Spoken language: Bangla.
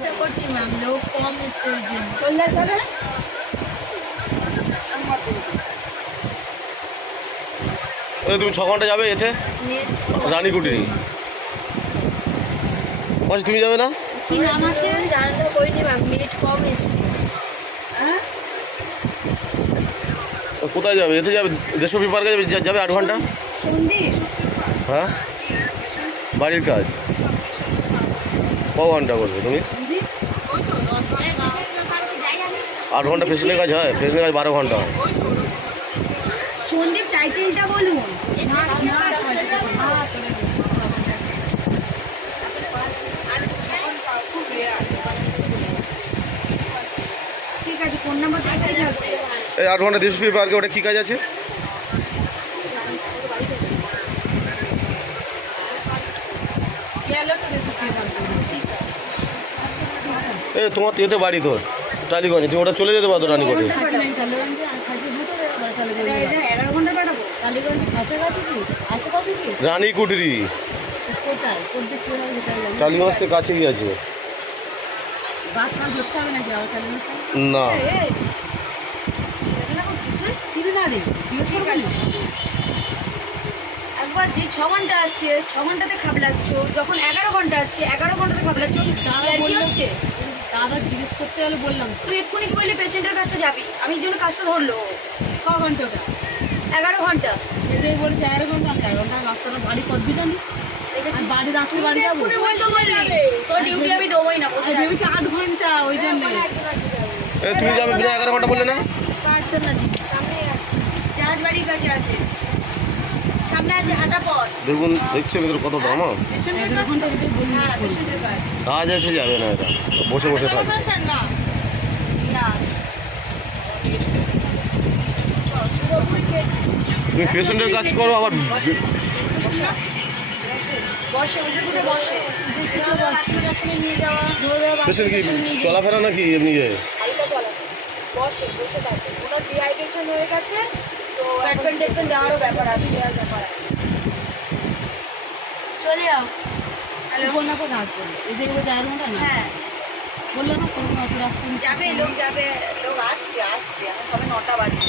চেষ্টা করছি ম্যাম, লোক কম এসছে ওই জন্য। চলে তাহলে তুমি 6 ঘন্টা যাবে এতে রানীকুটিরি? মাসি তুমি যাবে না? কি নাম আছে জানলে করিনি ম্যাম, নেট কম এসছে। হ্যাঁ কোথায় যাবে? এতে যাবে, দেশপ্রী পার্কে যাবে 8 ঘন্টা। সন্দীপ হ্যাঁ, বাড়ির কাজ ক ঘন্টা করবে তুমি? 8 ঘন্টা পেছনের কাজ হয়, পেছনের কাজ 12 ঘন্টা হয়। সন্দীপ টাইটেলটা বলুন। ঠিক আছে, ফোন নাম্বার দেখাই থাকবে। এই 8 ঘন্টা দেশপ্রী পার্কে ওটা কী কাজ আছে? তোমার তো এতে বাড়ি তোর টালিগঞ্জে, তুমি ওটা চলে যেতে পারো রানীকুটি। 11 ঘন্টা পাঠাবো কাছাকাছি কি আশেপাশে কি রানীকুটিরি কোথায় টালিগঞ্জ থেকে কাছে কি আছে? বাস মাস ধরতে হবে নাকি আবার টালিগঞ্জ? না, ছিল না রে, জিজ্ঞেস করবি একবার যে 6 ঘন্টা আসছে 6 ঘন্টাতে খাবলাচ্ছ, যখন 11 ঘন্টা আসছে 11 ঘন্টাতে খাবলাচ্ছ, দাদা কি বললাম, হচ্ছে? দাদা জিজ্ঞেস করতে গেলে বললাম তুই এক্ষুনি কি বললি পেশেন্টের কাজটা যাবি, আমি এই জন্য কাজটা ধরলো। ক ঘন্টা ওটা 11 ঘন্টা এটাই বলছে 11 ঘন্টা 11 ঘন্টা রাস্তাটা বাড়ি কত দূর জানিস? দেখেছিস? বাড়ি রাত্রে বাড়ি যাবো, তুই তো বললি তোর ডিউটি আমি দেবোই না, বসে থাক। ভেবেছি 8 ঘন্টা ওই জন্য। তুমি যাবে বিনা 11 ঘন্টা বললে না? জাহাজবাড়ির কাছে আছে, সামনে আছে হাঁটা পথ। দেখুন, দেখছেন এদের কত দাম। পেশেন্টের কাজ, হ্যাঁ পেশেন্টের কাজ। কাজ আছে, যাবে না এটা, বসে বসে থাকবে। না না তুমি পেশেন্টের কাজ করো আবার বসে উঠে উঠে বসে নিয়ে যাওয়া পেশেন্ট কি চলাফেরা নাকি এমনি? হালকা চলা বসে বসে থাকে, ওনার ডিহাইড্রেশন হয়ে গেছে তো ট্রিটমেন্ট টেটমেন্ট দেওয়ারও ব্যাপার আছে। আর ব্যাপার আছে, চলে যাও। হ্যালো, ফোন না করে রাখবো এই যে এগুলো 4 ঘন্টা না, হ্যাঁ বললাম না ফোন না করে রাখতে। যাবে লোক, যাবে লোক, আসছে আসছে, এখন সবে 9টা বাজে।